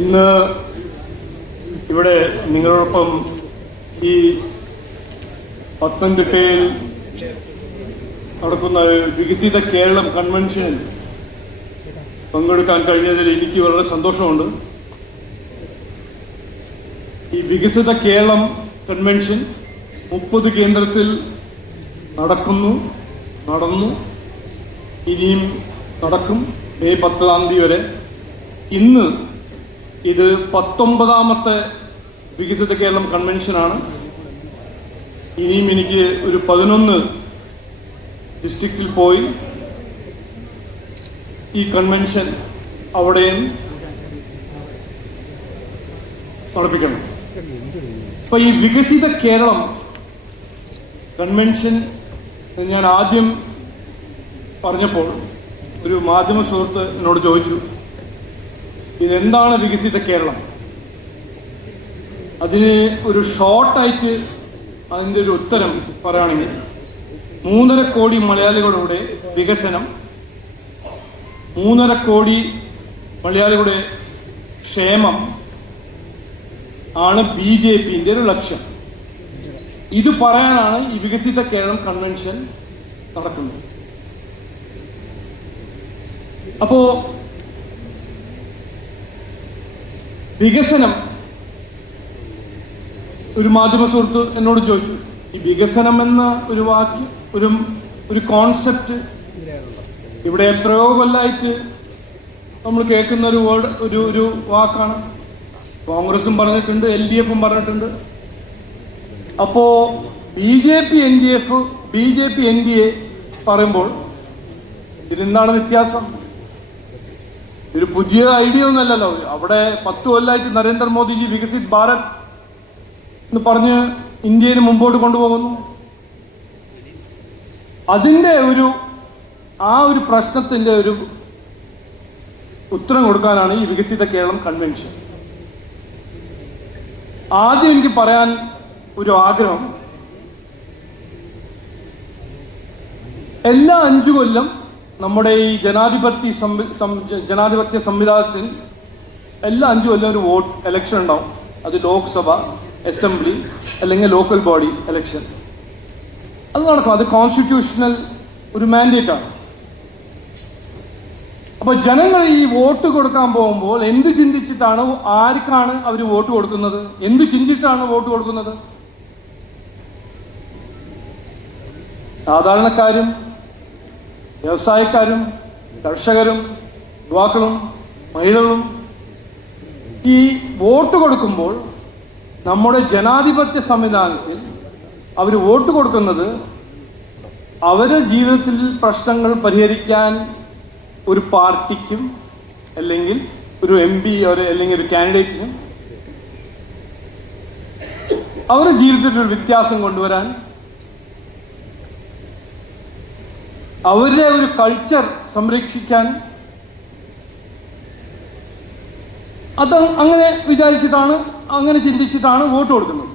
ഇന്ന് ഇവിടെ നിങ്ങളോടൊപ്പം ഈ പത്തനംതിട്ടയിൽ നടക്കുന്ന വികസിത കേരളം കൺവെൻഷനിൽ പങ്കെടുക്കാൻ കഴിഞ്ഞതിൽ എനിക്ക് വളരെ സന്തോഷമുണ്ട്. ഈ വികസിത കേരളം കൺവെൻഷൻ 30 കേന്ദ്രത്തിൽ നടന്നു, ഇനിയും നടക്കും. മെയ് 10 വരെ. ഇന്ന് ഇത് 19ാമത്തെ വികസിത കേരളം കൺവെൻഷനാണ്. ഇനിയും എനിക്ക് ഒരു 11 ഡിസ്ട്രിക്റ്റിൽ പോയി ഈ കൺവെൻഷൻ അവിടെയും നടപ്പിക്കണം. അപ്പൊ ഈ വികസിത കേരളം കൺവെൻഷൻ ഞാൻ ആദ്യം പറഞ്ഞപ്പോൾ ഒരു മാധ്യമ സുഹൃത്ത് എന്നോട് ചോദിച്ചു, ഇതെന്താണ് വികസിത കേരളം? അതിന് ഒരു ഷോർട്ടായിട്ട് അതിൻ്റെ ഒരു ഉത്തരം പറയുകയാണെങ്കിൽ 3.5 കോടി മലയാളികളുടെ വികസനം, 3.5 കോടി മലയാളികളുടെ ക്ഷേമം ആണ് BJPന്റെ ഒരു ലക്ഷ്യം. ഇത് പറയാനാണ് ഈ വികസിത കേരളം കൺവെൻഷൻ നടക്കുന്നത്. അപ്പോ വികസനം, ഒരു മാധ്യമ സുഹൃത്ത് എന്നോട് ചോദിച്ചു, ഈ വികസനം എന്ന ഒരു വാക്ക്, ഒരു കോൺസെപ്റ്റ് ഇവിടെ എത്രയോ കൊല്ലമായിട്ട് നമ്മൾ കേൾക്കുന്ന ഒരു വേർഡ്, ഒരു വാക്കാണ്. കോൺഗ്രസും പറഞ്ഞിട്ടുണ്ട്, LDFും പറഞ്ഞിട്ടുണ്ട്. അപ്പോ BJP NDA പറയുമ്പോൾ ഇതിനെന്താണ് വ്യത്യാസം? ഒരു പുതിയ ഐഡിയ ഒന്നല്ലല്ലോ. അവിടെ 10 കൊല്ലമായിട്ട് നരേന്ദ്രമോദിജി വികസിത് ഭാരത് എന്ന് പറഞ്ഞ് ഇന്ത്യയെ മുമ്പോട്ട് കൊണ്ടുപോകുന്നു. അതിന്റെ ആ ഒരു പ്രശ്നത്തിന്റെ ഒരു ഉത്തരം കൊടുക്കാനാണ് ഈ വികസിത കേരളം കൺവെൻഷൻ. ആദ്യം എനിക്ക് പറയാൻ ഒരു ആഗ്രഹം, എല്ലാ 5 കൊല്ലം നമ്മുടെ ഈ ജനാധിപത്യ സംവിധാനത്തിൽ എല്ലാ 5 കൊല്ലം ഒരു ഇലക്ഷൻ ഉണ്ടാവും. അത് ലോക്സഭ, അസംബ്ലി അല്ലെങ്കിൽ ലോക്കൽ ബോഡി ഇലക്ഷൻ. അത് നടക്കും. അത് കോൺസ്റ്റിറ്റ്യൂഷണൽ ഒരു മാൻഡേറ്റാണ്. അപ്പൊ ജനങ്ങൾ ഈ വോട്ട് കൊടുക്കാൻ പോകുമ്പോൾ എന്ത് ചിന്തിച്ചിട്ടാണ്, ആർക്കാണ് അവർ വോട്ട് കൊടുക്കുന്നത്, എന്ത് ചിന്തിച്ചിട്ടാണ് വോട്ട് കൊടുക്കുന്നത്? സാധാരണക്കാരും വ്യവസായക്കാരും കർഷകരും യുവാക്കളും മഹിളകളും ഈ വോട്ട് കൊടുക്കുമ്പോൾ നമ്മുടെ ജനാധിപത്യ സംവിധാനത്തിൽ അവർ വോട്ട് കൊടുക്കുന്നത് അവരുടെ ജീവിതത്തിൽ പ്രശ്നങ്ങൾ പരിഹരിക്കാൻ ഒരു പാർട്ടിക്കും അല്ലെങ്കിൽ ഒരു MP അല്ലെങ്കിൽ ഒരു കാൻഡിഡേറ്റിനും അവരുടെ ജീവിതത്തിൽ ഒരു വ്യത്യാസം കൊണ്ടുവരാൻ, അവരുടെ ഒരു കൾച്ചർ സംരക്ഷിക്കാൻ, അത് അങ്ങനെ വിചാരിച്ചിട്ടാണ്, അങ്ങനെ ചിന്തിച്ചിട്ടാണ് വോട്ട് കൊടുക്കുന്നത്.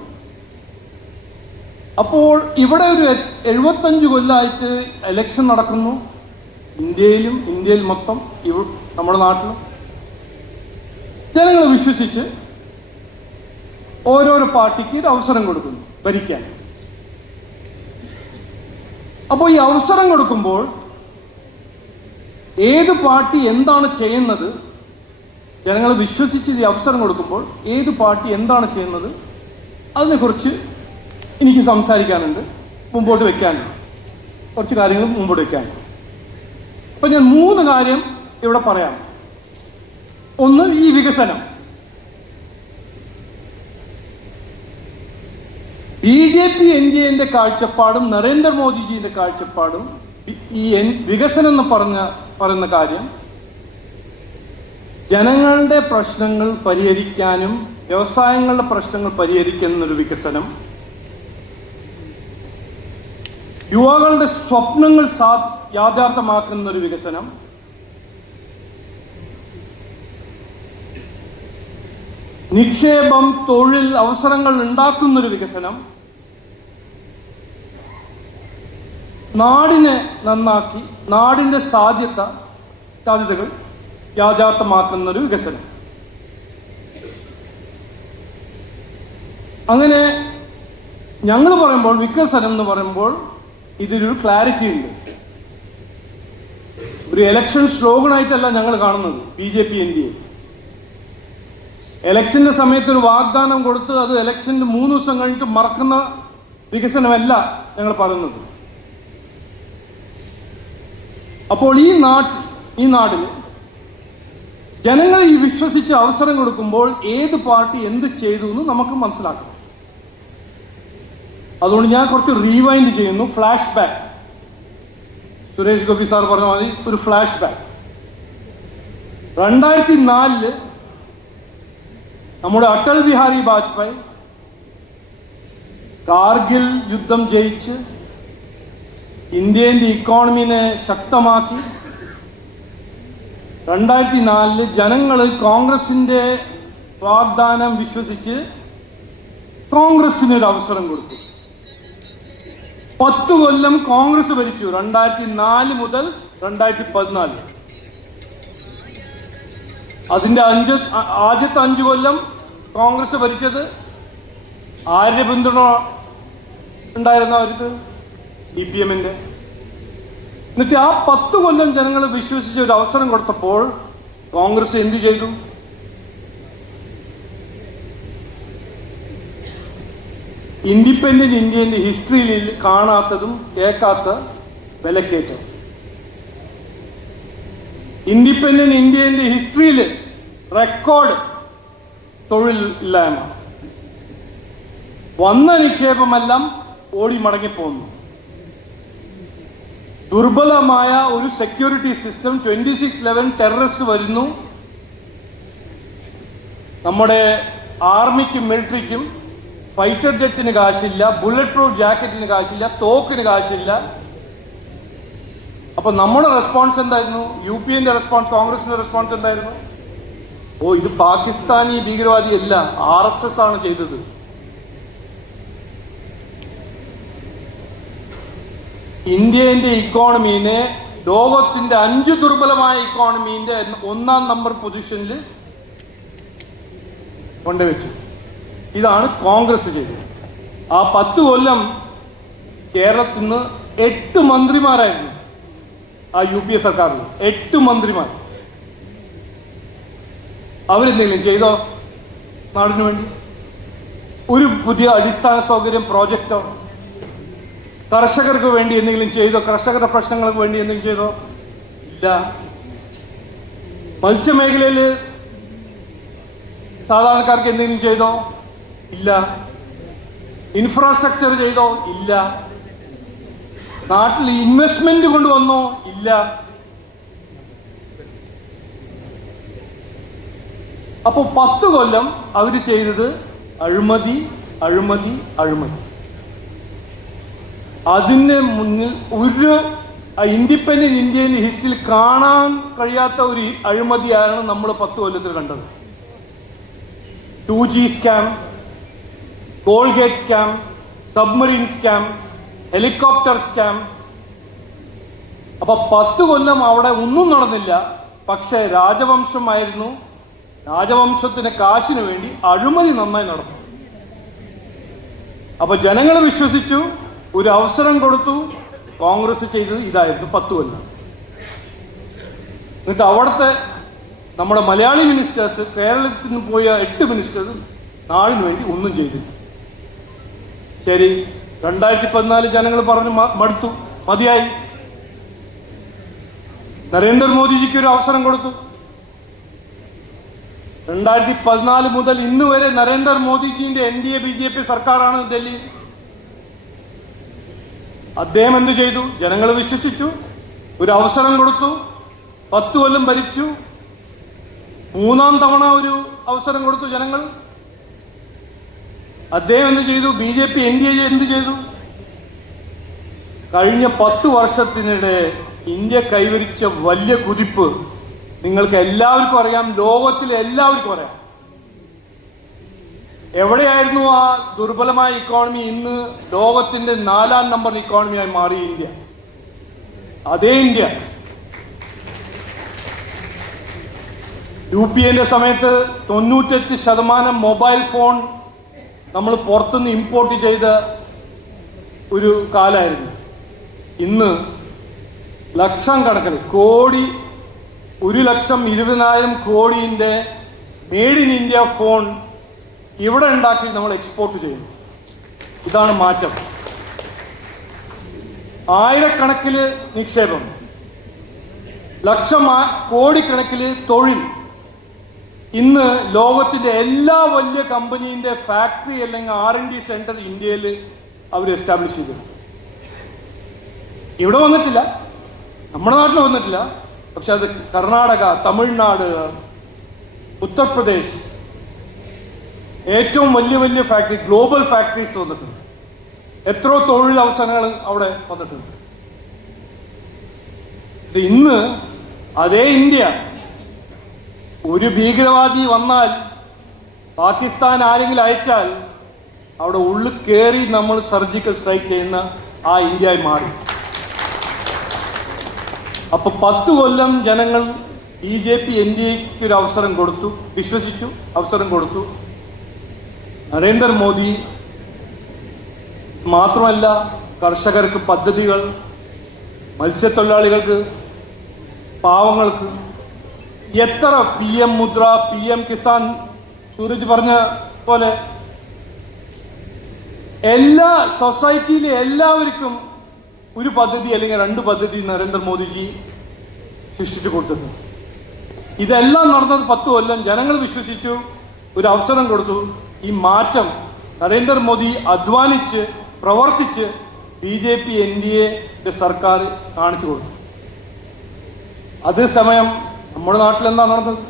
അപ്പോൾ ഇവിടെ ഒരു 75 കൊല്ലമായിട്ട് ഇലക്ഷൻ നടക്കുന്നു. ഇന്ത്യയിൽ മൊത്തം, നമ്മുടെ നാട്ടിലും ജനങ്ങൾ വിശ്വസിച്ച് ഓരോരോ പാർട്ടിക്ക് ഒരു അവസരം കൊടുക്കുന്നു ഭരിക്കാൻ. അപ്പോൾ ഈ അവസരം കൊടുക്കുമ്പോൾ ഏത് പാർട്ടി എന്താണ് ചെയ്യുന്നത്, ജനങ്ങൾ വിശ്വസിച്ച് ഈ അവസരം കൊടുക്കുമ്പോൾ ഏത് പാർട്ടി എന്താണ് ചെയ്യുന്നത്, അതിനെക്കുറിച്ച് എനിക്ക് സംസാരിക്കാനുണ്ട്, മുമ്പോട്ട് വെക്കാനുണ്ട്, കുറച്ച് കാര്യങ്ങൾ മുമ്പോട്ട് വെക്കാനുണ്ട്. അപ്പൊ ഞാൻ 3 കാര്യം ഇവിടെ പറയാം. ഒന്ന്, ഈ വികസനം. BJP NDAന്റെ കാഴ്ചപ്പാടും നരേന്ദ്രമോദിജിയുടെ കാഴ്ചപ്പാടും ഈ വികസനം എന്ന് പറയുന്ന കാര്യം ജനങ്ങളുടെ പ്രശ്നങ്ങൾ പരിഹരിക്കാനും വ്യവസായങ്ങളുടെ പ്രശ്നങ്ങൾ പരിഹരിക്കുന്ന ഒരു വികസനം, യുവാക്കളുടെ സ്വപ്നങ്ങൾ യാഥാർത്ഥ്യമാക്കുന്ന ഒരു വികസനം, നിക്ഷേപം, തൊഴിൽ അവസരങ്ങൾ ഉണ്ടാക്കുന്നൊരു വികസനം, നാടിനെ നന്നാക്കി നാടിന്റെ സാധ്യതകൾ യാഥാർത്ഥ്യമാക്കുന്ന ഒരു വികസനം. അങ്ങനെ ഞങ്ങൾ പറയുമ്പോൾ വികസനം എന്ന് പറയുമ്പോൾ ഇതിലൊരു ക്ലാരിറ്റി ഉണ്ട്. ഒരു ഇലക്ഷൻ സ്ലോഗനായിട്ടല്ല ഞങ്ങൾ കാണുന്നത് BJP NDA. ഇലക്ഷന്റെ സമയത്ത് ഒരു വാഗ്ദാനം കൊടുത്ത് അത് ഇലക്ഷന്റെ 3 ദിവസം കഴിഞ്ഞിട്ട് മറക്കുന്ന വികസനമല്ല ഞങ്ങൾ പറയുന്നത്. അപ്പോൾ ഈ നാട്ടിൽ ജനങ്ങൾ ഈ വിശ്വസിച്ച് അവസരം കൊടുക്കുമ്പോൾ ഏത് പാർട്ടി എന്ത് ചെയ്തു എന്ന് നമുക്ക് മനസ്സിലാക്കണം. അതുകൊണ്ട് ഞാൻ കുറച്ച് റീവൈൻഡ് ചെയ്യുന്നു. Flash back, Suresh Gopi sir പറഞ്ഞ മാതിരി ഒരു ഫ്ലാഷ് ബാക്ക്. 2004 നമ്മുടെ അടൽ ബിഹാരി വാജ്പേയി കാർഗിൽ യുദ്ധം ജയിച്ച് ഇന്ത്യയുടെ ഇക്കോണമിനെ ശക്തമാക്കി 2004 ജനങ്ങൾ കോൺഗ്രസിന്റെ വാഗ്ദാനം വിശ്വസിച്ച് കോൺഗ്രസിന് ഒരു അവസരം കൊടുത്തു. 10 കൊല്ലം കോൺഗ്രസ് ഭരിച്ചു, 2004 മുതൽ 2014. അതിന്റെ ആദ്യത്തെ 5 കൊല്ലം കോൺഗ്രസ് ഭരിച്ചത് ആരുടെ പിന്തുണ ഉണ്ടായിരുന്ന അവർക്ക്? CPM-ന്റെ. എന്നിട്ട് ആ 10 കൊല്ലം ജനങ്ങൾ വിശ്വസിച്ച് ഒരു അവസരം കൊടുത്തപ്പോൾ കോൺഗ്രസ് എന്ത് ചെയ്തു? ഇൻഡിപെൻഡന്റ് ഇന്ത്യന്റെ ഹിസ്റ്ററിയിൽ കാണാത്തതും കേൾക്കാത്ത വിലക്കയറ്റം. ഇൻഡിപെൻഡന്റ് ഇന്ത്യന്റെ ഹിസ്റ്ററിയിൽ റെക്കോർഡ് തൊഴിൽ ഇല്ലായ്മ. വന്ന നിക്ഷേപമെല്ലാം ഓടി മടങ്ങിപ്പോകുന്നു. ദുർബലമായ ഒരു സെക്യൂരിറ്റി സിസ്റ്റം. 26/11 ടെററിസ്റ്റ് വരുന്നു. നമ്മുടെ ആർമിക്കും മിലിറ്ററിക്കും ഫൈറ്റർ ജെറ്റിന് കാശില്ല, ബുള്ളറ്റ് പ്രൂഫ് ജാക്കറ്റിന് കാശില്ല, തോക്കിന് കാശില്ല. അപ്പൊ നമ്മുടെ റെസ്പോൺസ് എന്തായിരുന്നു? UPA-ന്റെ റെസ്പോൺസ്, കോൺഗ്രസിന്റെ റെസ്പോൺസ് എന്തായിരുന്നു? ഇത് പാകിസ്ഥാനി ഭീകരവാദിയല്ല, RSS ആണ് ചെയ്തത്. ഇന്ത്യന്റെ ഇക്കോണമീനെ ലോകത്തിന്റെ 5 ദുർബലമായ ഇക്കോണമീന്റെ 1ാം നമ്പർ പൊസിഷനിൽ കൊണ്ടുവച്ചു. ഇതാണ് കോൺഗ്രസ് ചെയ്തത്. ആ 10 കൊല്ലം കേരളത്തിൽ നിന്ന് 8 മന്ത്രിമാരായിരുന്നു ആ UPA സർക്കാരിൽ. 8 മന്ത്രിമാർ. അവരെന്തെങ്കിലും ചെയ്തോ നാടിനു വേണ്ടി? ഒരു പുതിയ അടിസ്ഥാന സൗകര്യം പ്രോജക്റ്റോ കർഷകർക്ക് വേണ്ടി എന്തെങ്കിലും ചെയ്തോ? കർഷകരുടെ പ്രശ്നങ്ങൾക്ക് വേണ്ടി എന്തെങ്കിലും ചെയ്തോ? ഇല്ല. മത്സ്യമേഖലയിൽ സാധാരണക്കാർക്ക് എന്തെങ്കിലും ചെയ്തോ? ഇല്ല. ഇൻഫ്രാസ്ട്രക്ചർ ചെയ്തോ? ഇല്ല. നാട്ടിൽ ഇൻവെസ്റ്റ്മെന്റ് കൊണ്ടുവന്നോ? ഇല്ല. അപ്പൊ 10 കൊല്ലം അവര് ചെയ്തത് അഴിമതി, അഴിമതി, അഴിമതി. അതിന്റെ മുന്നിൽ ഒരു ഇൻഡിപെൻഡന്റ് ഇന്ത്യൻ ഹിസ്റ്ററിയിൽ കാണാൻ കഴിയാത്ത ഒരു അഴിമതിയാണ് നമ്മൾ 10 കൊല്ലത്തിൽ കണ്ടത്. 2G scam, Colgate scam, submarine scam, helicopter scam. അപ്പൊ 10 കൊല്ലം അവിടെ ഒന്നും നടന്നില്ല. പക്ഷെ രാജവംശമായിരുന്നു. രാജവംശത്തിന് കാശിന് വേണ്ടി അഴിമതി നന്നായി നടന്നു. അപ്പൊ ജനങ്ങൾ വിശ്വസിച്ചു, ഒരു അവസരം കൊടുത്തു. കോൺഗ്രസ് ചെയ്തത് ഇതായിരുന്നു 10 കൊല്ലം. എന്നിട്ട് അവിടുത്തെ നമ്മുടെ മലയാളി മിനിസ്റ്റേഴ്സ്, കേരളത്തിൽ നിന്ന് പോയ 8 മിനിസ്റ്റേഴ്സ് നാടിനു വേണ്ടി ഒന്നും ചെയ്തില്ല. ശരി, 2014 ജനങ്ങൾ പറഞ്ഞു മടുത്തു, മതിയായി. നരേന്ദ്രമോദിജിക്ക് ഒരു അവസരം കൊടുത്തു. 2014 മുതൽ ഇന്ന് വരെ നരേന്ദ്രമോദിജിന്റെ NDA BJP സർക്കാരാണ് ഡൽഹിയിൽ. അദ്ദേഹം എന്ത് ചെയ്തു? ജനങ്ങൾ വിശ്വസിച്ചു, ഒരു അവസരം കൊടുത്തു, 10 കൊല്ലം ഭരിച്ചു. 3ാം തവണ ഒരു അവസരം കൊടുത്തു ജനങ്ങൾ. അദ്ദേഹം എന്ത് ചെയ്തു? BJP NDA എന്ത് ചെയ്തു? കഴിഞ്ഞ 10 വർഷത്തിനിടെ ഇന്ത്യ കൈവരിച്ച വലിയ കുതിപ്പ് നിങ്ങൾക്ക് എല്ലാവർക്കും അറിയാം, ലോകത്തിലെ എല്ലാവർക്കും അറിയാം. എവിടെയായിരുന്നു ആ ദുർബലമായ ഇക്കോണമി? ഇന്ന് ലോകത്തിന്റെ 4ാം നമ്പർ ഇക്കോണമിയായി മാറി ഇന്ത്യ. അതേ ഇന്ത്യ UPA-ന്റെ സമയത്ത് 98% മൊബൈൽ ഫോൺ നമ്മൾ പുറത്തുനിന്ന് ഇമ്പോർട്ട് ചെയ്ത ഒരു കാലമായിരുന്നു. ഇന്ന് ലക്ഷം കണക്കിന് കോടി, 1,20,000 കോടിയുടെ മെയ്ഡ് ഇൻ ഇന്ത്യ ഫോൺ ഇവിടെ ഉണ്ടാക്കി നമ്മൾ എക്സ്പോർട്ട് ചെയ്യുന്നു. ഇതാണ് മാറ്റം. ആയിരക്കണക്കിന് നിക്ഷേപം, കോടിക്കണക്കിന് തൊഴിൽ. ഇന്ന് ലോകത്തിന്റെ എല്ലാ വലിയ കമ്പനീന്റെ ഫാക്ടറി അല്ലെങ്കിൽ R&D സെന്റർ ഇന്ത്യയിൽ അവർ എസ്റ്റാബ്ലിഷ് ചെയ്തു. ഇവിടെ വന്നിട്ടില്ല, നമ്മുടെ നാട്ടിൽ വന്നിട്ടില്ല. പക്ഷെ അത് കർണാടക, തമിഴ്നാട്, ഉത്തർപ്രദേശ് ഏറ്റവും വലിയ വലിയ ഫാക്ടറി, ഗ്ലോബൽ ഫാക്ടറീസ് വന്നിട്ടുണ്ട്. എത്രയോ തൊഴിലവസരങ്ങൾ അവിടെ വന്നിട്ടുണ്ട്. ഇന്ന് അതേ ഇന്ത്യ ഒരു ഭീകരവാദി വന്നാൽ, പാകിസ്ഥാൻ ആരെങ്കിലും അയച്ചാൽ അവിടെ ഉള്ളിൽ കയറി നമ്മൾ സർജിക്കൽ സ്ട്രൈക്ക് ചെയ്യുന്ന ആ ഇന്ത്യയായി മാറി. അപ്പൊ 10 കൊല്ലം ജനങ്ങൾ BJP NDAക്ക് ഒരു അവസരം കൊടുത്തു, വിശ്വസിച്ചു, അവസരം കൊടുത്തു. നരേന്ദ്രമോദി മാത്രമല്ല, കർഷകർക്ക് പദ്ധതികൾ, മത്സ്യത്തൊഴിലാളികൾക്ക്, പാവങ്ങൾക്ക് എത്ര PM മുദ്ര, PM കിസാൻ, സൂരജ് പറഞ്ഞ പോലെ എല്ലാ സൊസൈറ്റിയിലെ എല്ലാവർക്കും ഒരു പദ്ധതി അല്ലെങ്കിൽ 2 പദ്ധതി നരേന്ദ്രമോദിജി സൃഷ്ടിച്ചു കൊടുത്തിട്ടുണ്ട്. ഇതെല്ലാം നടന്നത് 10 കൊല്ലം. ജനങ്ങൾ വിശ്വസിച്ചു, ഒരു അവസരം കൊടുത്തു. ഈ മാറ്റം നരേന്ദ്രമോദി അധ്വാനിച്ച് പ്രവർത്തിച്ച് BJP NDA സർക്കാർ കാണിച്ചു കൊടുത്തു. അതേസമയം നമ്മുടെ നാട്ടിൽ എന്താ നടന്നത്?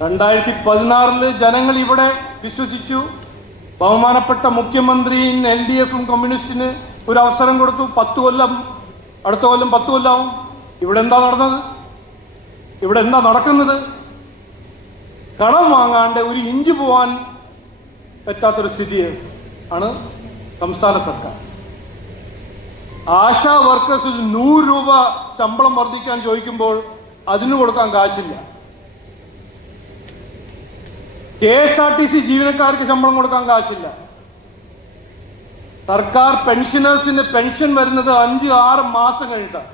2016 ജനങ്ങൾ ഇവിടെ വിശ്വസിച്ചു. ബഹുമാനപ്പെട്ട മുഖ്യമന്ത്രിയും LDFും കമ്മ്യൂണിസ്റ്റിന് ഒരു അവസരം കൊടുത്തു. 10 കൊല്ലം, അടുത്ത കൊല്ലം 10 കൊല്ലമാവും. ഇവിടെ എന്താ നടന്നത്? ഇവിടെ എന്താ നടക്കുന്നത്? കടം വാങ്ങാണ്ട് ഒരു ഇഞ്ച് പോവാൻ പറ്റാത്തൊരു സ്ഥിതി ആണ് സംസ്ഥാന സർക്കാർ. ആശാ വർക്കേഴ്സ് 100 രൂപ ശമ്പളം വർദ്ധിക്കാൻ ചോദിക്കുമ്പോൾ അതിന് കൊടുക്കാൻ കാശില്ല. KSRTC ജീവനക്കാർക്ക് ശമ്പളം കൊടുക്കാൻ കാശില്ല. സർക്കാർ പെൻഷനേഴ്സിന് പെൻഷൻ വരുന്നത് 5-6 മാസം കഴിഞ്ഞിട്ടാണ്.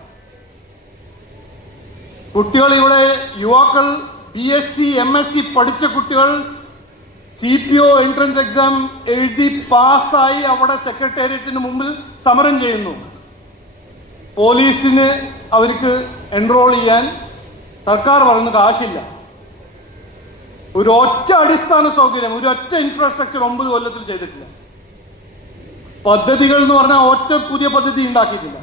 കുട്ടികൾ ഇവിടെ, യുവാക്കൾ, BSc MSc പഠിച്ച കുട്ടികൾ CPO എൻട്രൻസ് എക്സാം എഴുതി പാസ്സായി അവിടെ സെക്രട്ടേറിയറ്റിന് മുമ്പിൽ സമരം ചെയ്യുന്നു. പോലീസിന് അവർക്ക് എൻറോൾ ചെയ്യാൻ സർക്കാർ പറയുന്ന കാശില്ല. ഒരു ഒറ്റ അടിസ്ഥാന സൗകര്യം, ഒരു ഒറ്റ ഇൻഫ്രാസ്ട്രക്ചർ 9 കൊല്ലത്തിൽ ചെയ്തിട്ടില്ല. പദ്ധതികൾ എന്ന് പറഞ്ഞാൽ ഒറ്റ പുതിയ പദ്ധതി ഉണ്ടാക്കിയിട്ടില്ല.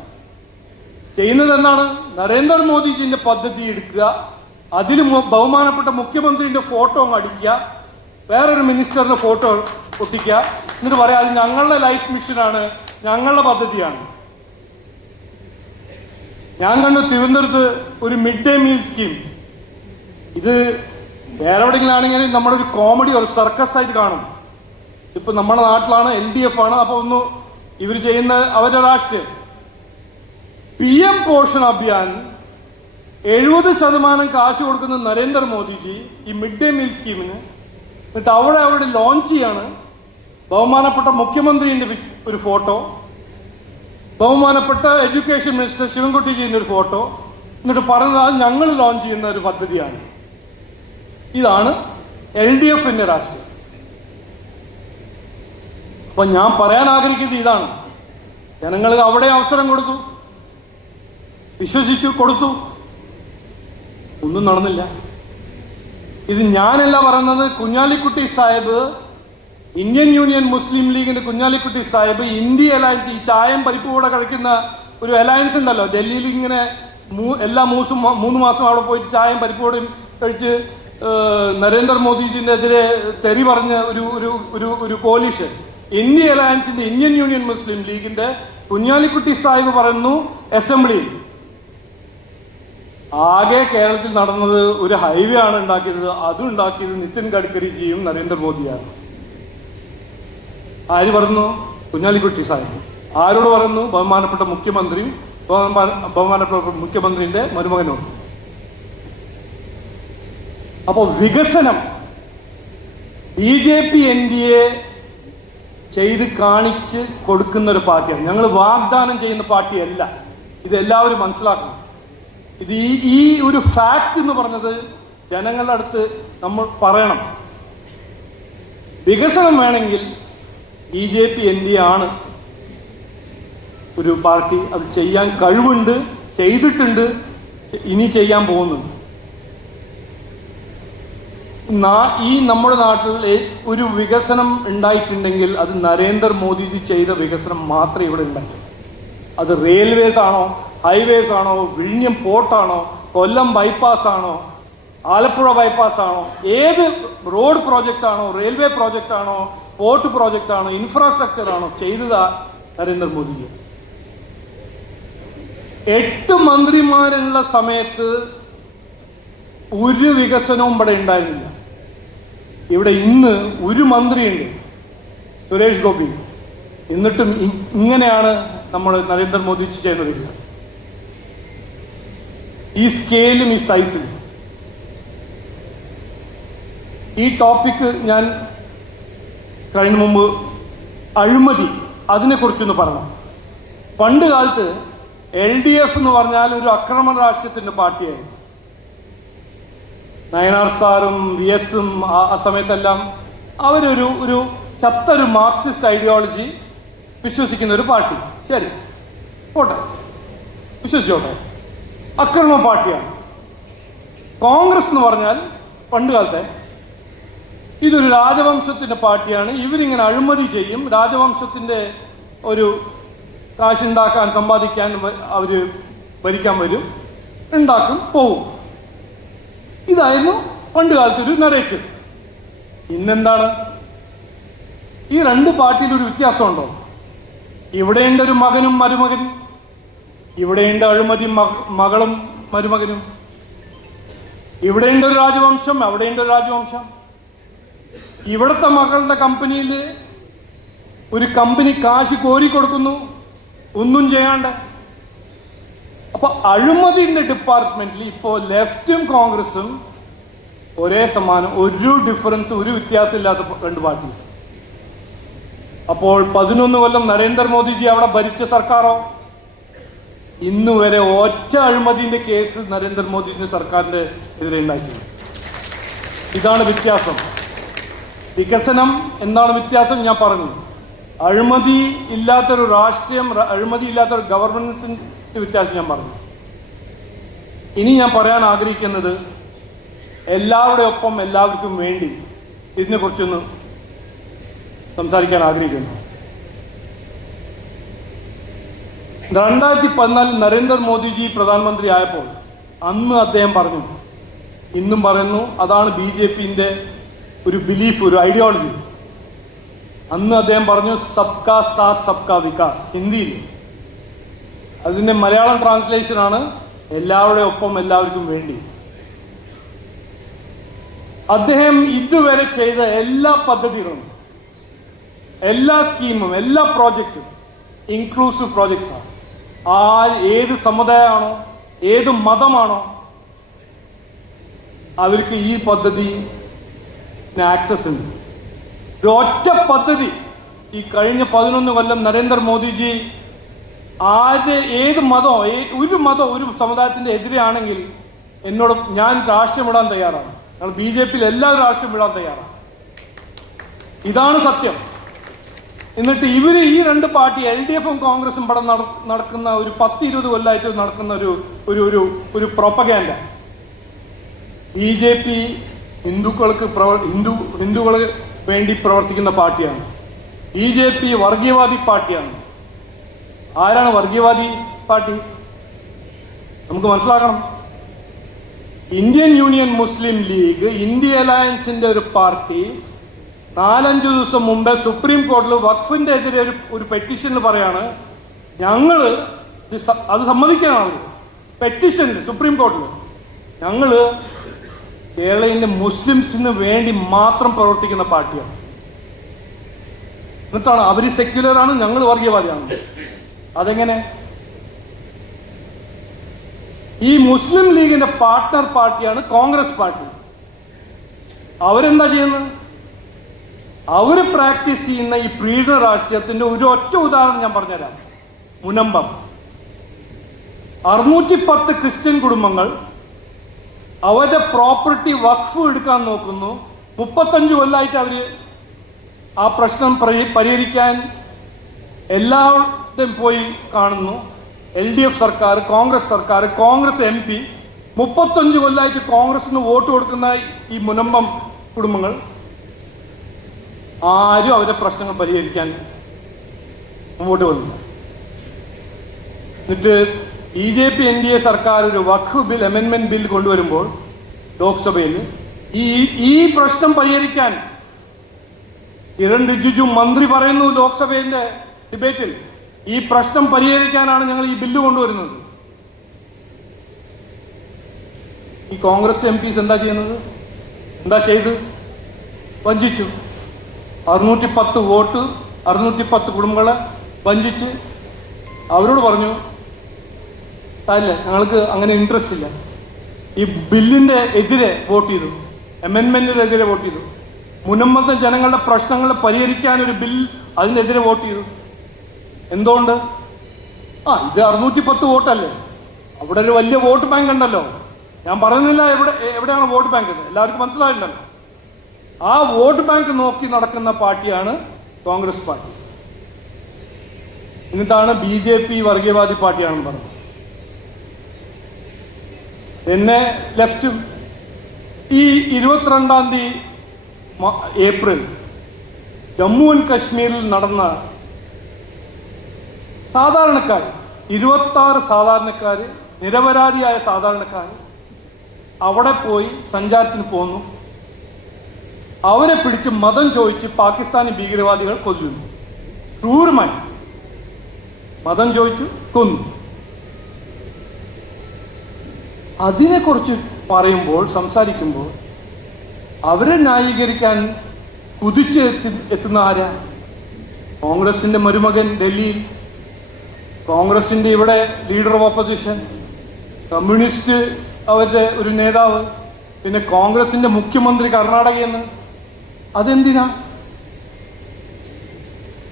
ചെയ്യുന്നത് എന്താണ്? നരേന്ദ്രമോദിജിന്റെ പദ്ധതി എടുക്കുക, അതിന് ബഹുമാനപ്പെട്ട മുഖ്യമന്ത്രിന്റെ ഫോട്ടോ അങ്ങ് അടിക്കുക, വേറൊരു മിനിസ്റ്ററിന്റെ ഫോട്ടോ ഒട്ടിക്കുക, എന്നിട്ട് പറയാം അത് ഞങ്ങളുടെ ലൈഫ് മിഷനാണ്, ഞങ്ങളുടെ പദ്ധതിയാണ്. ഞാൻ കണ്ടു തിരുവനന്തപുരത്ത് ഒരു മിഡ് ഡേ മീൽ സ്കീം. ഇത് വേറെ എവിടെയെങ്കിലും ആണെങ്കിൽ നമ്മുടെ ഒരു കോമഡി, ഒരു സർക്കസ് ആയിട്ട് കാണും. ഇപ്പൊ നമ്മുടെ നാട്ടിലാണ്, LDF ആണ്. അപ്പൊ ഒന്ന് ഇവർ ചെയ്യുന്ന അവരുടെ രാഷ്ട്രീയം. PM പോഷൺ അഭിയാൻ 70% കാശ് കൊടുക്കുന്ന നരേന്ദ്രമോദിജി ഈ മിഡ് ഡേ മീൽ സ്കീമിന്. എന്നിട്ട് അവിടെ ലോഞ്ച് ചെയ്യാണ്. ബഹുമാനപ്പെട്ട മുഖ്യമന്ത്രിന്റെ ഒരു ഫോട്ടോ, ബഹുമാനപ്പെട്ട എഡ്യൂക്കേഷൻ മിനിസ്റ്റർ ശിവൻകുട്ടിജിന്റെ ഒരു ഫോട്ടോ, എന്നിട്ട് പറയുന്നത് ഞങ്ങൾ ലോഞ്ച് ചെയ്യുന്ന ഒരു പദ്ധതിയാണ്. ഇതാണ് LDFന്റെ രാഷ്ട്രീയം. അപ്പൊ ഞാൻ പറയാൻ ആഗ്രഹിക്കുന്നത് ഇതാണ്. ജനങ്ങൾ അവിടെ അവസരം കൊടുത്തു, വിശ്വസിച്ചു, കൊടുത്തു, ഒന്നും നടന്നില്ല. ഇത് ഞാനല്ല പറയുന്നത്. കുഞ്ഞാലിക്കുട്ടി സാഹിബ്, ഇന്ത്യൻ യൂണിയൻ മുസ്ലിം ലീഗിന്റെ കുഞ്ഞാലിക്കുട്ടി സാഹിബ് ഇന്ത്യ അലയൻസ്, ഈ ചായം പരിപ്പ് കൂടെ കഴിക്കുന്ന ഒരു അലയൻസ് ഉണ്ടല്ലോ ഡൽഹിയിൽ, ഇങ്ങനെ എല്ലാ 3 മാസം അവിടെ പോയിട്ട് ചായം പരിപ്പോടും കഴിച്ച് നരേന്ദ്രമോദിജിന്റെ എതിരെ തെറി പറഞ്ഞ ഒരു കോalition, ഇന്ത്യ അലയൻസിന്റെ ഇന്ത്യൻ യൂണിയൻ മുസ്ലിം ലീഗിന്റെ കുഞ്ഞാലിക്കുട്ടി സാഹിബ് പറയുന്നു അസംബ്ലിയിൽ, ആകെ കേരളത്തിൽ നടന്നത് ഒരു ഹൈവേ ആണ് ഉണ്ടാക്കിയത്, അതും ഉണ്ടാക്കിയത് നിതിൻ ഗഡ്കരിജിയും നരേന്ദ്രമോദിയാണ്. ആര് പറഞ്ഞു? കുഞ്ഞാലിക്കുട്ടി സാഹിബ്. ആരോട് പറഞ്ഞു? ബഹുമാനപ്പെട്ട മുഖ്യമന്ത്രിയും ബഹുമാനപ്പെട്ട മുഖ്യമന്ത്രിയുടെ മരുമകനോട്. അപ്പോ വികസനം BJP NDA ചെയ്ത് കാണിച്ച് കൊടുക്കുന്ന ഒരു പാർട്ടിയാണ്. ഞങ്ങൾ വാഗ്ദാനം ചെയ്യുന്ന പാർട്ടിയല്ല. ഇതെല്ലാവരും മനസ്സിലാക്കണം. ഇത് ഈ ഒരു ഫാക്ട് എന്ന് പറഞ്ഞത് ജനങ്ങളുടെ അടുത്ത് നമ്മൾ പറയണം. വികസനം വേണമെങ്കിൽ BJP NDA ആണ് ഒരു പാർട്ടി. അത് ചെയ്യാൻ കഴിവുണ്ട്, ചെയ്തിട്ടുണ്ട്, ഇനി ചെയ്യാൻ പോകുന്നുണ്ട്. ഈ നമ്മുടെ നാട്ടിൽ ഒരു വികസനം ഉണ്ടായിട്ടുണ്ടെങ്കിൽ അത് നരേന്ദ്രമോദിജി ചെയ്ത വികസനം മാത്രമേ ഇവിടെ ഉണ്ടായി. അത് റെയിൽവേസ് ആണോ, ഹൈവേസ് ആണോ, വിഴിഞ്ഞം പോർട്ടാണോ, കൊല്ലം ബൈപ്പാസ് ആണോ, ആലപ്പുഴ ബൈപ്പാസ് ആണോ, ഏത് റോഡ് പ്രോജക്റ്റ് ആണോ, റെയിൽവേ പ്രോജക്റ്റ് ആണോ, പോർട്ട് പ്രോജക്റ്റ് ആണോ, ഇൻഫ്രാസ്ട്രക്ചർ ആണോ ചെയ്തതാ നരേന്ദ്രമോദിജി. 8 മന്ത്രിമാരുള്ള സമയത്ത് ഒരു വികസനവും ഇവിടെ ഉണ്ടായിരുന്നില്ല. ഇവിടെ ഇന്ന് ഒരു മന്ത്രിയുണ്ട്, സുരേഷ് ഗോപി. എന്നിട്ടും ഇങ്ങനെയാണ് നമ്മൾ നരേന്ദ്രമോദിജി ചെയ്യുന്ന വികസനം. ഈ സ്കെയിലും ഈ സൈസിലും. ഈ ടോപ്പിക്ക് ഞാൻ കഴിഞ്ഞ മുമ്പ് അഴിമതി അതിനെക്കുറിച്ചൊന്ന് പറഞ്ഞു. പണ്ട് കാലത്ത് LDF എന്ന് പറഞ്ഞാൽ ഒരു അക്രമ രാഷ്ട്രീയത്തിന്റെ പാർട്ടിയായിരുന്നു. നയനാർ സാറും VS-ഉം ആ സമയത്തെല്ലാം അവരൊരു ചത്തൊരു മാർക്സിസ്റ്റ് ഐഡിയോളജി വിശ്വസിക്കുന്ന ഒരു പാർട്ടി. ശരി, പോട്ടെ, വിശ്വസിച്ചോട്ടെ, അക്രമ പാർട്ടിയാണ്. കോൺഗ്രസ് എന്ന് പറഞ്ഞാൽ പണ്ട് കാലത്തെ ഇതൊരു രാജവംശത്തിന്റെ പാർട്ടിയാണ്. ഇവരിങ്ങനെ അഴിമതി ചെയ്യും, രാജവംശത്തിന്റെ ഒരു കാശുണ്ടാക്കാൻ, സമ്പാദിക്കാൻ അവര് ഭരിക്കാൻ വരും, ഉണ്ടാക്കും, പോവും. ഇതായിരുന്നു പണ്ട് കാലത്തൊരു നറേറ്റീവ്. ഇന്നെന്താണ്? ഈ രണ്ട് പാർട്ടിയിലൊരു വ്യത്യാസമുണ്ടോ? ഇവിടെയുണ്ട് ഒരു മകനും മരുമകനും, ഇവിടെയുണ്ട് അഴിമതി മകളും മരുമകനും. ഇവിടെയുണ്ട് ഒരു രാജവംശം, അവിടെയുണ്ട് ഒരു രാജവംശം. ഇവിടുത്തെ മകളുടെ കമ്പനിയിൽ ഒരു കമ്പനി കാശ് കോരി കൊടുക്കുന്നു, ഒന്നും ചെയ്യാണ്ട്. അപ്പൊ അഴിമതിന്റെ ഡിപ്പാർട്ട്മെന്റിൽ ഇപ്പോ ലെഫ്റ്റും കോൺഗ്രസും ഒരേ സമാനം, ഒരു ഡിഫറൻസ്, ഒരു വ്യത്യാസമില്ലാത്ത രണ്ട് പാർട്ടീസ്. അപ്പോൾ 11 കൊല്ലം നരേന്ദ്രമോദിജി അവിടെ ഭരിച്ച സർക്കാരോ ഇന്ന് വരെ ഒറ്റ അഴിമതിന്റെ കേസ് നരേന്ദ്രമോദിന്റെ സർക്കാരിന്റെ എതിരെ ഉണ്ടാക്കിയത്. ഇതാണ് വ്യത്യാസം. വികസനം എന്താണ് വ്യത്യാസം ഞാൻ പറഞ്ഞു. അഴിമതി ഇല്ലാത്തൊരു രാഷ്ട്രീയം, അഴിമതി ഇല്ലാത്തൊരു ഗവർണൻസിന്റെ വ്യത്യാസം ഞാൻ പറഞ്ഞു. ഇനി ഞാൻ പറയാൻ ആഗ്രഹിക്കുന്നത് എല്ലാവരുടെ ഒപ്പം എല്ലാവർക്കും വേണ്ടി ഇതിനെക്കുറിച്ചൊന്ന് സംസാരിക്കാൻ ആഗ്രഹിക്കുന്നു. 2014 നരേന്ദ്രമോദിജി പ്രധാനമന്ത്രി ആയപ്പോൾ അന്ന് അദ്ദേഹം പറഞ്ഞു, ഇന്നും പറയുന്നു, അതാണ് BJPന്റെ ഒരു ബിലീഫ്, ഒരു ഐഡിയോളജി. അന്ന് അദ്ദേഹം പറഞ്ഞു സബ്കാ സാത്ത് സബ്കാ വികാസ്, ഹിന്ദിയിൽ. അതിന്റെ മലയാളം ട്രാൻസ്ലേഷനാണ് എല്ലാവരുടെ ഒപ്പം എല്ലാവർക്കും വേണ്ടി. അദ്ദേഹം ഇതുവരെ ചെയ്ത എല്ലാ പദ്ധതികളും, എല്ലാ സ്കീമും, എല്ലാ പ്രോജക്റ്റും ഇൻക്ലൂസീവ് പ്രോജക്ട്സ് ആണ്. ഏത് സമുദായമാണോ, ഏത് മതമാണോ, അവർക്ക് ഈ പദ്ധതി ആക്സസ് ഉണ്ട്. ഒറ്റ പദ്ധതി ഈ കഴിഞ്ഞ 11 കൊല്ലം നരേന്ദ്രമോദിജി ഏത് മതം, ഒരു സമുദായത്തിന്റെ എതിരെയാണെങ്കിൽ എന്നോട് ഞാൻ രാഷ്ട്രീയം വിടാൻ തയ്യാറാണ്. ഞങ്ങൾ BJPയിൽ എല്ലാവരും രാഷ്ട്രീയം വിടാൻ തയ്യാറാണ്. ഇതാണ് സത്യം. എന്നിട്ട് ഈ രണ്ട് പാർട്ടി, LDFും കോൺഗ്രസും ഇവിടെ നടക്കുന്ന ഒരു 10-20 കൊല്ലമായിട്ട് നടക്കുന്ന ഒരു പ്രൊപ്പഗാൻഡ. BJP ഹിന്ദുക്കള് വേണ്ടി പ്രവർത്തിക്കുന്ന പാർട്ടിയാണ്. BJP വർഗീയവാദി പാർട്ടിയാണ്. ആരാണ് വർഗീയവാദി പാർട്ടി? നമുക്ക് മനസ്സിലാക്കണം. ഇന്ത്യൻ യൂണിയൻ മുസ്ലിം ലീഗ്, ഇന്ത്യ അലയൻസിന്റെ ഒരു പാർട്ടി 4-5 ദിവസം മുമ്പേ സുപ്രീം കോടതിയിൽ വഖഫിന്റെ എതിരെ ഒരു പെറ്റീഷനിൽ പറയാണ്, ഞങ്ങള് അത് സമ്മതിക്കാനാണ് പെറ്റീഷൻ സുപ്രീം കോടതിയിൽ, ഞങ്ങള് കേരളത്തിലെ മുസ്ലിംസിന് വേണ്ടി മാത്രം പ്രവർത്തിക്കുന്ന പാർട്ടിയാണ്. എന്നിട്ടാണ് അവര് സെക്യുലറാണ്, ഞങ്ങൾ വർഗീയവാദിയാണ്. അതെങ്ങനെ? ഈ മുസ്ലിം ലീഗിന്റെ പാർട്ട്ണർ പാർട്ടിയാണ് കോൺഗ്രസ് പാർട്ടി. അവരെന്താ ചെയ്യുന്നത്? അവർ പ്രാക്ടീസ് ചെയ്യുന്ന ഈ പ്രീണ രാഷ്ട്രീയത്തിന്റെ ഒരു ഒറ്റ ഉദാഹരണം ഞാൻ പറഞ്ഞുതരാം. മുനമ്പം 610 ക്രിസ്ത്യൻ കുടുംബങ്ങൾ അവരുടെ പ്രോപ്പർട്ടി വഖഫ് എടുക്കാൻ നോക്കുന്നു. 35 കൊല്ലമായിട്ട് അവര് ആ പ്രശ്നം പരിഹരിക്കാൻ എല്ലാവരും പോയി കാണുന്നു. LDF സർക്കാർ, കോൺഗ്രസ് സർക്കാർ, കോൺഗ്രസ് MP 35 കൊല്ലമായിട്ട് കോൺഗ്രസിന് വോട്ട് കൊടുക്കുന്ന ഈ മുനമ്പം കുടുംബങ്ങൾ ആരും അവരുടെ പ്രശ്നങ്ങൾ പരിഹരിക്കാൻ മുമ്പോട്ട് വന്നില്ല. എന്നിട്ട് BJP NDA സർക്കാർ ഒരു വഖഫ് ബിൽ, അമെൻമെന്റ് ബിൽ കൊണ്ടുവരുമ്പോൾ ലോക്സഭയിൽ ഈ പ്രശ്നം പരിഹരിക്കാൻ കിരൺ റിജിജു മന്ത്രി പറയുന്നു ലോക്സഭയുടെ ഡിബേറ്റിൽ, ഈ പ്രശ്നം പരിഹരിക്കാനാണ് ഞങ്ങൾ ഈ ബില്ല് കൊണ്ടുവരുന്നത്. ഈ കോൺഗ്രസ് MPs എന്താ ചെയ്യുന്നത്? എന്താ ചെയ്ത്? വഞ്ചിച്ചു. 610 വോട്ട്, 610 കുടുംബങ്ങളെ വഞ്ചിച്ച് അവരോട് പറഞ്ഞു, അല്ല ഞങ്ങൾക്ക് അങ്ങനെ ഇൻട്രസ്റ്റ് ഇല്ല. ഈ ബില്ലിന്റെ എതിരെ വോട്ട് ചെയ്തു, അമെൻമെന്റിനെതിരെ വോട്ട് ചെയ്തു. മുനമ്പത്തെ ജനങ്ങളുടെ പ്രശ്നങ്ങൾ പരിഹരിക്കാൻ ഒരു ബിൽ, അതിനെതിരെ വോട്ട് ചെയ്തു. എന്തുകൊണ്ട്? ഇത് 610 വോട്ടല്ലേ, അവിടെ ഒരു വലിയ വോട്ട് ബാങ്ക് ഉണ്ടല്ലോ. ഞാൻ പറയുന്നില്ല എവിടെയാണ് വോട്ട് ബാങ്ക് എന്ന്, എല്ലാവർക്കും മനസ്സിലായില്ലല്ലോ. ആ വോട്ട് ബാങ്ക് നോക്കി നടക്കുന്ന പാർട്ടിയാണ് കോൺഗ്രസ് പാർട്ടി. എന്നിട്ടാണ് BJP വർഗീയവാദി പാർട്ടിയാണെന്ന് പറഞ്ഞത്. എന്നെ ലെഫ്റ്റും ഈ 22-ാം തീയതി ഏപ്രിൽ ജമ്മു ആൻഡ് കശ്മീരിൽ നടന്ന സാധാരണക്കാർ, 26 സാധാരണക്കാർ, നിരപരാധിയായ സാധാരണക്കാർ അവിടെ പോയി സഞ്ചാരത്തിന് പോന്നു. അവരെ പിടിച്ച് മതം ചോദിച്ച് പാകിസ്ഥാനി ഭീകരവാദികൾ കൊല്ലുന്നു. ക്രൂരമായി മതം ചോദിച്ചു കൊന്നു. അതിനെക്കുറിച്ച് പറയുമ്പോൾ, സംസാരിക്കുമ്പോൾ അവരെ ന്യായീകരിക്കാൻ കുതിച്ച് എത്തുന്ന ആരാ? കോൺഗ്രസിന്റെ മരുമകൻ ഡൽഹിയിൽ, കോൺഗ്രസിന്റെ ഇവിടെ ലീഡർ ഓഫ് ഓപ്പോസിഷൻ, കമ്മ്യൂണിസ്റ്റ് അവരുടെ ഒരു നേതാവ്, പിന്നെ കോൺഗ്രസിന്റെ മുഖ്യമന്ത്രി കർണാടകയിൽ നിന്ന്. അതെന്തിനാ?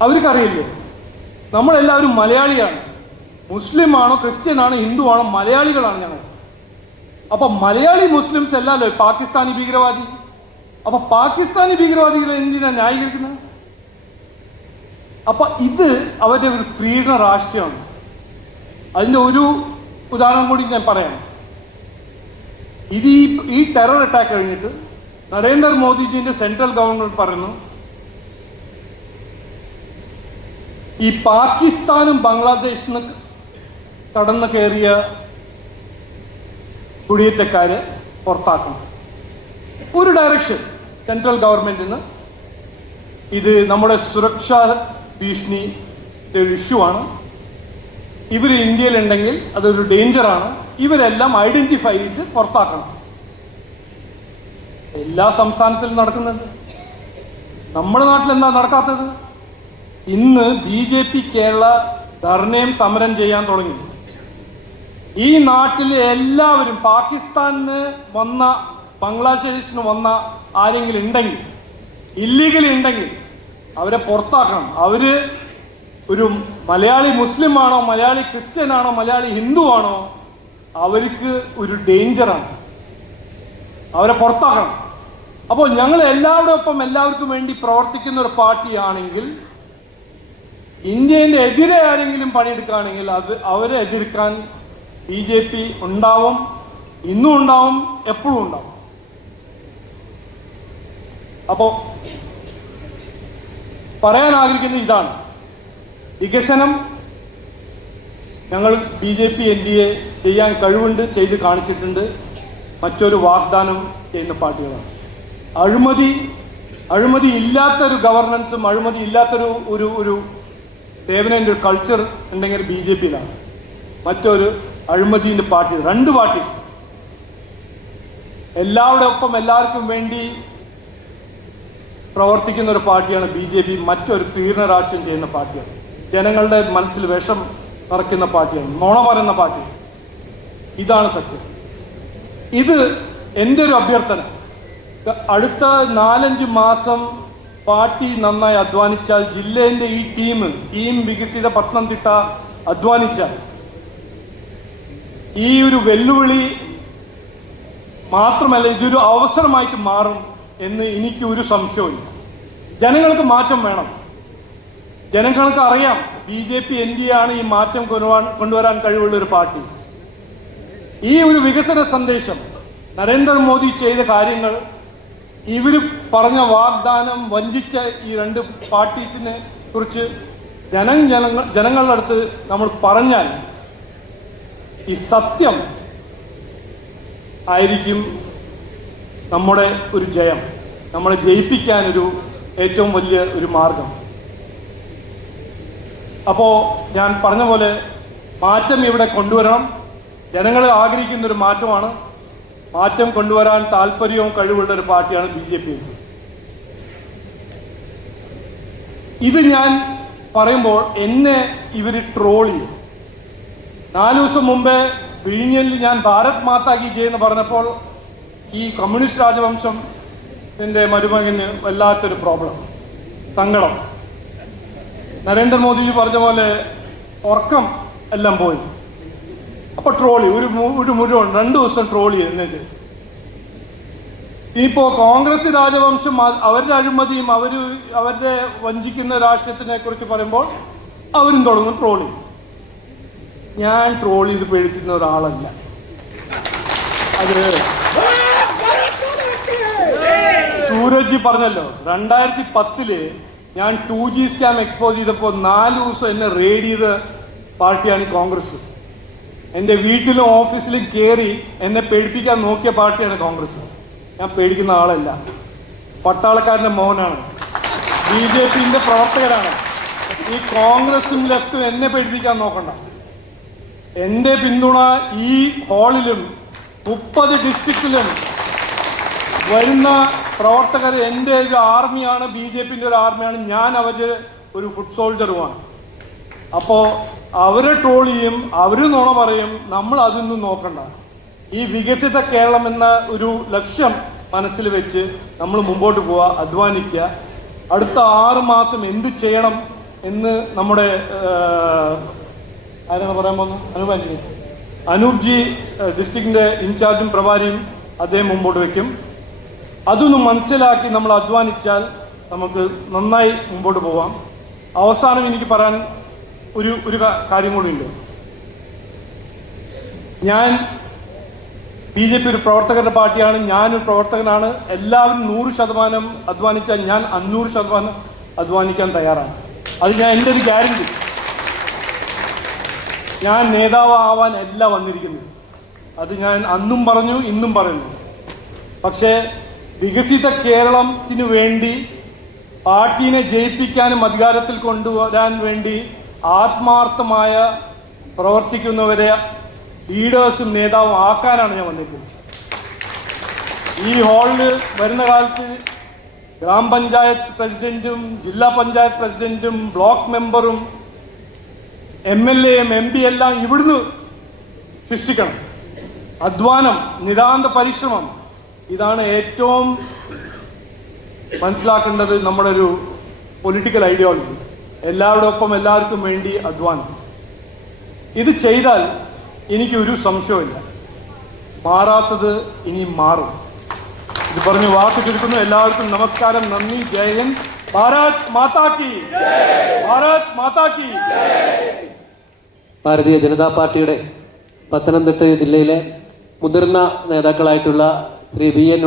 അവർക്കറിയില്ലേ നമ്മളെല്ലാവരും മലയാളിയാണ്. മുസ്ലിമാണോ ക്രിസ്ത്യനാണോ ഹിന്ദുവാണോ, മലയാളികളാണ് ഞങ്ങൾ. അപ്പൊ മലയാളി മുസ്ലിംസ് അല്ലല്ലോ പാകിസ്ഥാനി ഭീകരവാദി. അപ്പൊ പാകിസ്ഥാനി ഭീകരവാദികളെ എന്തിനാ ന്യായീകരിക്കുന്നത്? അപ്പൊ ഇത് അവരുടെ ഒരു പ്രീണ രാഷ്ട്രീയമാണ്. അതിന്റെ ഒരു ഉദാഹരണം കൂടി ഞാൻ പറയാം. ഇത് ഈ ടെറർ അറ്റാക്ക് കഴിഞ്ഞിട്ട് നരേന്ദ്രമോദിജിന്റെ സെൻട്രൽ ഗവൺമെന്റ് പറയുന്നു, ഈ പാകിസ്ഥാനും ബംഗ്ലാദേശിൽ കടന്നു കയറിയ കുടിയേറ്റക്കാരെ പുറത്താക്കണം. ഒരു ഡയറക്ഷൻ സെൻട്രൽ ഗവൺമെന്റിന്. ഇത് നമ്മുടെ സുരക്ഷാ ഭീഷണി ഇഷ്യൂ ആണ്. ഇവർ ഇന്ത്യയിലുണ്ടെങ്കിൽ അതൊരു ഡേഞ്ചറാണ്. ഇവരെല്ലാം ഐഡന്റിഫൈ ചെയ്ത് പുറത്താക്കണം. എല്ലാ സംസ്ഥാനത്തിലും നടക്കുന്നുണ്ട്. നമ്മുടെ നാട്ടിൽ എന്താ നടക്കാത്തത്? ഇന്ന് BJP കേരള ധർണയും സമരം ചെയ്യാൻ തുടങ്ങി. ഈ നാട്ടിലെ എല്ലാവരും പാകിസ്ഥാനിന് വന്ന, ബംഗ്ലാദേശിന് വന്ന ആരെങ്കിലും ഉണ്ടെങ്കിൽ, ഇല്ലീഗലി ഉണ്ടെങ്കിൽ അവരെ പുറത്താക്കണം. അവര് ഒരു മലയാളി മുസ്ലിം ആണോ, മലയാളി ക്രിസ്ത്യൻ ആണോ, മലയാളി ഹിന്ദു ആണോ, അവർക്ക് ഒരു ഡേഞ്ചറാണ്. അവരെ പുറത്താക്കണം. അപ്പോൾ ഞങ്ങൾ എല്ലാവരുടെ ഒപ്പം എല്ലാവർക്കും വേണ്ടി പ്രവർത്തിക്കുന്ന ഒരു പാർട്ടിയാണെങ്കിൽ, ഇന്ത്യന്റെ എതിരെ ആരെങ്കിലും പണിയെടുക്കുകയാണെങ്കിൽ അവരെ എതിർക്കാൻ BJP ഉണ്ടാവും. ഇന്നും ഉണ്ടാവും, എപ്പോഴും ഉണ്ടാവും. അപ്പോ പറയാൻ ആഗ്രഹിക്കുന്നത് ഇതാണ്, വികസനം ഞങ്ങൾ BJP NDA ചെയ്യാൻ കഴിവുണ്ട്, ചെയ്ത് കാണിച്ചിട്ടുണ്ട്. മറ്റൊരു വാഗ്ദാനം ചെയ്യുന്ന പാർട്ടികളാണ്. അഴിമതി ഇല്ലാത്തൊരു ഗവർണൻസും അഴിമതി ഇല്ലാത്തൊരു ഒരു സേവനന്റെ ഒരു കൾച്ചർ ഉണ്ടെങ്കിൽ BJPയിലാണ്. മറ്റൊരു അഴിമതിന്റെ പാർട്ടി, രണ്ട് പാർട്ടി എല്ലാവരുടെ ഒപ്പം എല്ലാവർക്കും വേണ്ടി പ്രവർത്തിക്കുന്ന ഒരു പാർട്ടിയാണ് BJP. മറ്റൊരു പീഡന രാഷ്ട്രീയം ചെയ്യുന്ന പാർട്ടിയാണ്. ജനങ്ങളുടെ മനസ്സിൽ വിഷം നിറയ്ക്കുന്ന പാർട്ടിയാണ്, നുണ പറയുന്ന പാർട്ടി. ഇതാണ് സത്യം. ഇത് എൻ്റെ ഒരു അഭ്യർത്ഥന. അടുത്ത 4-5 മാസം പാർട്ടി നന്നായി അധ്വാനിച്ചാൽ, ജില്ലേന്റെ ഈ ടീം വികസിത പത്തനംതിട്ട അധ്വാനിച്ചാൽ ഈ ഒരു വെല്ലുവിളി മാത്രമല്ല, ഇതൊരു അവസരമായിട്ട് മാറും എന്ന് എനിക്ക് ഒരു സംശയമില്ല. ജനങ്ങൾക്ക് മാറ്റം വേണം. ജനങ്ങൾക്ക് അറിയാം BJP NDA ആണ് ഈ മാറ്റം കൊണ്ടുവരാൻ കഴിവുള്ള ഒരു പാർട്ടി. ഈ ഒരു വികസന സന്ദേശം, നരേന്ദ്രമോദി ചെയ്ത കാര്യങ്ങൾ, ഇവർ പറഞ്ഞ വാഗ്ദാനം വഞ്ചിച്ച ഈ രണ്ട് പാർട്ടീസിനെ കുറിച്ച് ജനങ്ങളുടെ അടുത്ത് നമ്മൾ പറഞ്ഞാൽ ഈ സത്യം ആയിരിക്കും നമ്മുടെ ഒരു ജയം, നമ്മളെ ജയിപ്പിക്കാനൊരു ഏറ്റവും വലിയ ഒരു മാർഗം. അപ്പോ ഞാൻ പറഞ്ഞ പോലെ മാറ്റം ഇവിടെ കൊണ്ടുവരണം. ജനങ്ങൾ ആഗ്രഹിക്കുന്ന ഒരു മാറ്റമാണ്. മാറ്റം കൊണ്ടുവരാൻ താല്പര്യവും കഴിവുള്ള ഒരു പാർട്ടിയാണ് BJP. ഇത് ഞാൻ പറയുമ്പോൾ എന്നെ ഇവർ ട്രോൾ ചെയ്യും. 4 ദിവസം മുമ്പേ വിഴിഞ്ഞലിൽ ഞാൻ ഭാരത് മാതാ കി ജയ് എന്ന് പറഞ്ഞപ്പോൾ ഈ കമ്മ്യൂണിസ്റ്റ് രാജവംശം എന്റെ മരുമകന് വല്ലാത്തൊരു പ്രോബ്ലം, സങ്കടം. നരേന്ദ്രമോദി പറഞ്ഞ പോലെ ഉറക്കം എല്ലാം പോയി. അപ്പൊ ട്രോളി ഒരു മുഴുവൻ 2 ദിവസം ട്രോളി എന്നിട്ട് ഇപ്പോ കോൺഗ്രസ് രാജവംശം അവരുടെ അഴിമതിയും അവരുടെ വഞ്ചിക്കുന്ന രാഷ്ട്രീയത്തിനെ കുറിച്ച് പറയുമ്പോൾ അവരും തുടങ്ങും ട്രോളി. ഞാൻ ട്രോൾ ചെയ്ത് പേടിക്കുന്ന ഒരാളല്ല. അത് സൂരജ് പറഞ്ഞല്ലോ, 2010 ഞാൻ 2G സ്കാം എക്സ്പോസ് ചെയ്തപ്പോൾ 4 ദിവസം എന്നെ റെയ്ഡ് ചെയ്ത പാർട്ടിയാണ് കോൺഗ്രസ്. എന്റെ വീട്ടിലും ഓഫീസിലും കയറി എന്നെ പേടിപ്പിക്കാൻ നോക്കിയ പാർട്ടിയാണ് കോൺഗ്രസ്. ഞാൻ പേടിക്കുന്ന ആളല്ല. പട്ടാളക്കാരന്റെ മോനാണ്, BJPന്റെ പ്രവർത്തകരാണ്. ഈ കോൺഗ്രസും ലെഫ്റ്റും എന്നെ പേടിപ്പിക്കാൻ നോക്കണ്ട. എന്റെ പിന്തുണ ഈ ഹാളിലും 30 ഡിസ്ട്രിക്റ്റിലും വരുന്ന പ്രവർത്തകർ എന്റെ ഒരു ആർമിയാണ്, BJPന്റെ ഒരു ആർമിയാണ്. ഞാൻ അവരുടെ ഒരു ഫുഡ് സോൾജറുമാണ്. അപ്പോ അവരെ ട്രോൾ ചെയ്യും, അവര് നുണ പറയും. നമ്മൾ അതൊന്നും നോക്കണ്ട. ഈ വികസിത കേരളം എന്ന ഒരു ലക്ഷ്യം മനസ്സിൽ വെച്ച് നമ്മൾ മുമ്പോട്ട് പോവുക, അധ്വാനിക്കുക. അടുത്ത 6 മാസം എന്ത് ചെയ്യണം എന്ന് നമ്മുടെ ആരാണ് പറയാൻ പോകുന്നത്, അനൂപ്ജി ഡിസ്ട്രിക്റ്റിന്റെ ഇൻചാർജും പ്രഭാരിയും അദ്ദേഹം മുമ്പോട്ട് വയ്ക്കും. അതൊന്ന് മനസ്സിലാക്കി നമ്മൾ അധ്വാനിച്ചാൽ നമുക്ക് നന്നായി മുമ്പോട്ട് പോവാം. അവസാനം എനിക്ക് പറയാൻ ഒരു കാര്യം കൂടിയുണ്ട്. ഞാൻ BJP ഒരു പ്രവർത്തകരുടെ പാർട്ടിയാണ്, ഞാനൊരു പ്രവർത്തകനാണ്. എല്ലാവരും 100% അധ്വാനിച്ചാൽ ഞാൻ 500% അധ്വാനിക്കാൻ തയ്യാറാണ്. അത് എൻ്റെ ഒരു ഗ്യാരണ്ടി. ഞാൻ നേതാവ് ആവാൻ അല്ല വന്നിരിക്കുന്നത്. അത് ഞാൻ അന്നും പറഞ്ഞു, ഇന്നും പറയുന്നു. പക്ഷേ വികസിത കേരളത്തിന് വേണ്ടി, പാർട്ടീനെ ജയിപ്പിക്കാനും അധികാരത്തിൽ കൊണ്ടുവരാൻ വേണ്ടി ആത്മാർത്ഥമായ പ്രവർത്തിക്കുന്നവരെ ലീഡേഴ്സും നേതാവും ആക്കാനാണ് ഞാൻ വന്നിരിക്കുന്നത്. ഈ ഹാളിൽ വരുന്ന കാലത്ത് ഗ്രാമപഞ്ചായത്ത് പ്രസിഡന്റും ജില്ലാ പഞ്ചായത്ത് പ്രസിഡന്റും ബ്ലോക്ക് മെമ്പറും MLAയും MP എല്ലാം ഇവിടുന്ന് സൃഷ്ടിക്കണം. അധ്വാനം, നിതാന്ത പരിശ്രമം, ഇതാണ് ഏറ്റവും മനസ്സിലാക്കേണ്ടത് നമ്മുടെ ഒരു പൊളിറ്റിക്കൽ ഐഡിയോളജി. എല്ലാവരോടൊപ്പം എല്ലാവർക്കും വേണ്ടി അധ്വാനം. ഇത് ചെയ്താൽ എനിക്കൊരു സംശയമില്ല, മാറാത്തത് ഇനി മാറും. ഇത് പറഞ്ഞ് വാക്ക് ചുരുക്കുന്നു. എല്ലാവർക്കും നമസ്കാരം, നന്ദി, ജയ് ഹിന്ദ്, ഭാരത് മാതാ കി, ഭാരത് മാതാ കി. ഭാരതീയ ജനതാ പാർട്ടിയുടെ പത്തനംതിട്ട ജില്ലയിലെ മുതിർന്ന നേതാക്കളായിട്ടുള്ള ശ്രീ BN